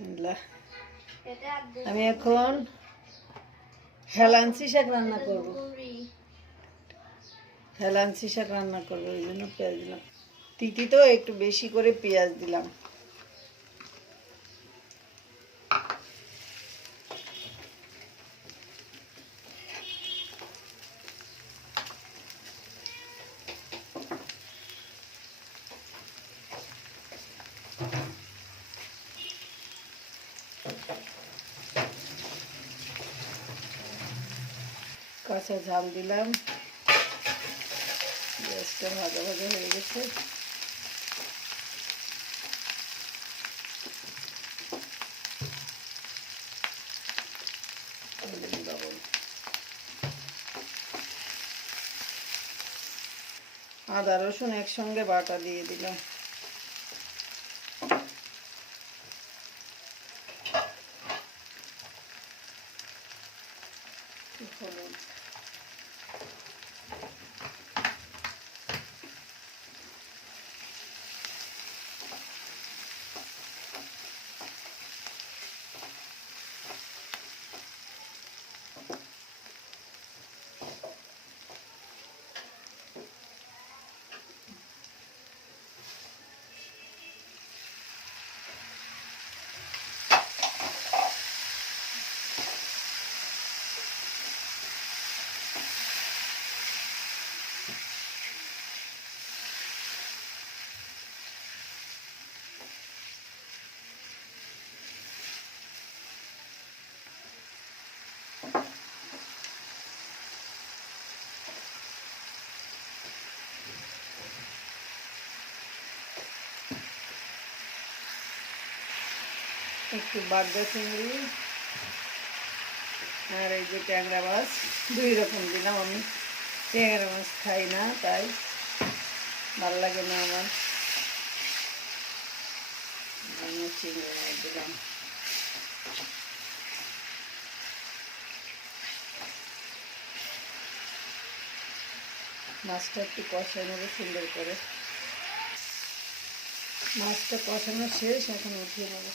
বিসমিল্লাহ। আমি এখন হেলাঞ্চি শাক রান্না করব। হেলাঞ্চি শাক রান্না করবো, ওই জন্য পেঁয়াজ দিলাম। তিতি তো একটু বেশি করে পেঁয়াজ দিলাম। কাঁচা ঝাল দিলাম। গ্যাসটা ভাজা ভাজা হয়ে গেছে। আদা রসুন একসঙ্গে বাটা দিয়ে দিলাম। হলুদ, একটু বাগদা চিংড়ি আর এই যে ট্যাংরা মাছ, দুই রকম দিলাম। আমি ট্যাংরা মাছ খাই না, তাই ভালো লাগে না আমার। আমি চিংড়ি মাছ দিলাম। মাছটা একটু কষাই নেবো সুন্দর করে। মাছটা কষানো শেষ, এখন উঠিয়ে নেব।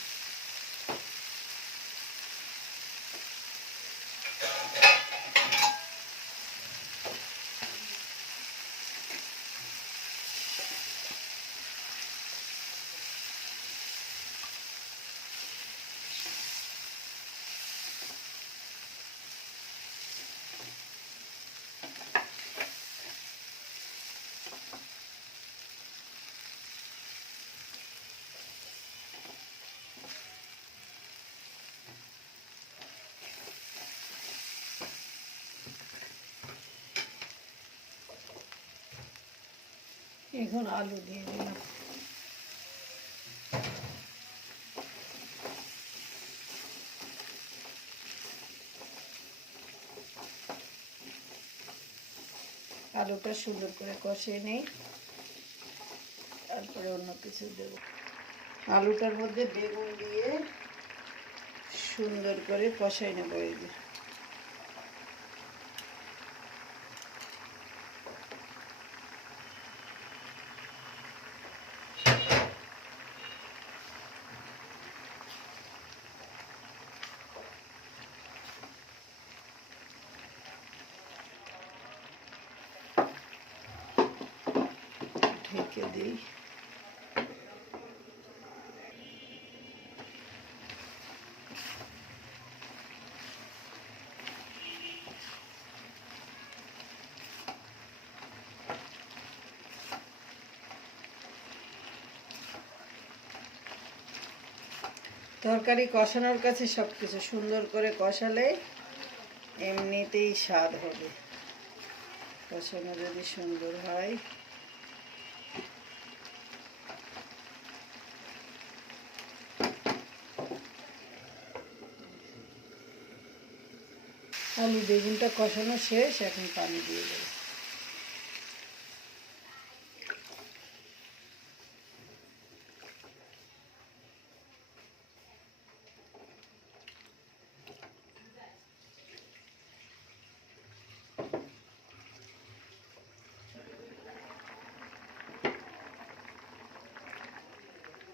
এখন আলু দিয়ে দিলাম। আলুটা সুন্দর করে কষিয়ে নেই, তারপরে অন্য কিছু দেব। আলুটার মধ্যে বেগুন দিয়ে সুন্দর করে কষাই নেব। এই যে ঢেকে দিই। তরকারি কষানোর কাছে সব কিছু সুন্দর করে কষালে এমনিতেই স্বাদ হবে। কষানো যদি সুন্দর হয়, আলু বেগুনটা কষানো শেষ, এখন পানি দিয়ে দেব।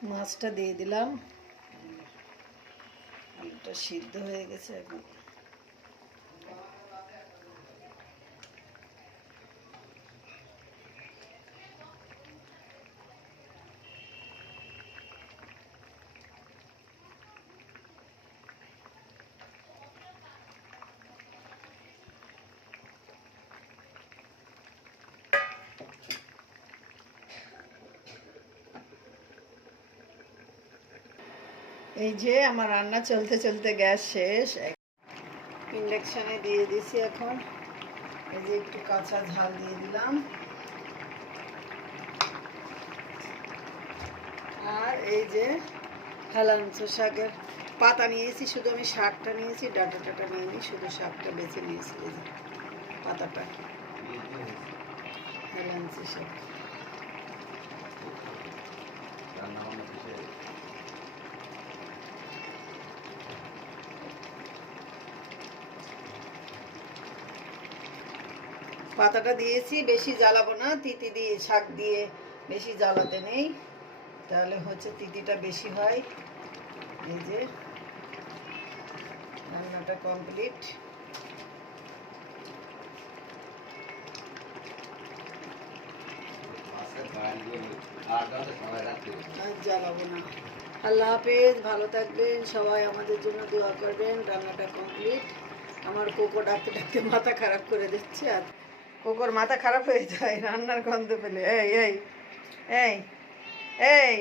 মাছটা দিয়ে দিলাম। এটা সিদ্ধ হয়ে গেছে এখন। এই যে আমার রান্না চলতে চলতে গ্যাস শেষ, ইন্ডাকশানে দিয়ে দিছি এখন। এই যে একটু কাঁচা ঝাল দিয়ে দিলাম, আর এই যে হেলাঞ্চো শাকের পাতা নিয়েছি, শুধু আমি শাকটা নিয়েছি, ডাটা টাটা নিয়ে শুধু শাকটা বেছে নিয়েছি। এই যে পাতাটা হেলাঞ্চো শাক। পাতাটা দিয়েছি, বেশি জ্বালাবো না, তিতি দিয়ে শাক দিয়ে বেশি জ্বালাতে নেই, তাহলে হচ্ছে তিতিটা বেশি হয়। এই যে রান্নাটা কমপ্লিট। আর জ্বালাবো না। আল্লাহ হাফেজ, ভালো থাকবেন সবাই, আমাদের জন্য দোয়া করবেন। রান্নাটা কমপ্লিট। আমার কোকো ডাকতে ডাকতে মাথা খারাপ করে দিচ্ছে, আর কোকোর মাথা খারাপ হয়ে যায় রান্নার গন্ধ পেলে। এই এই এই এই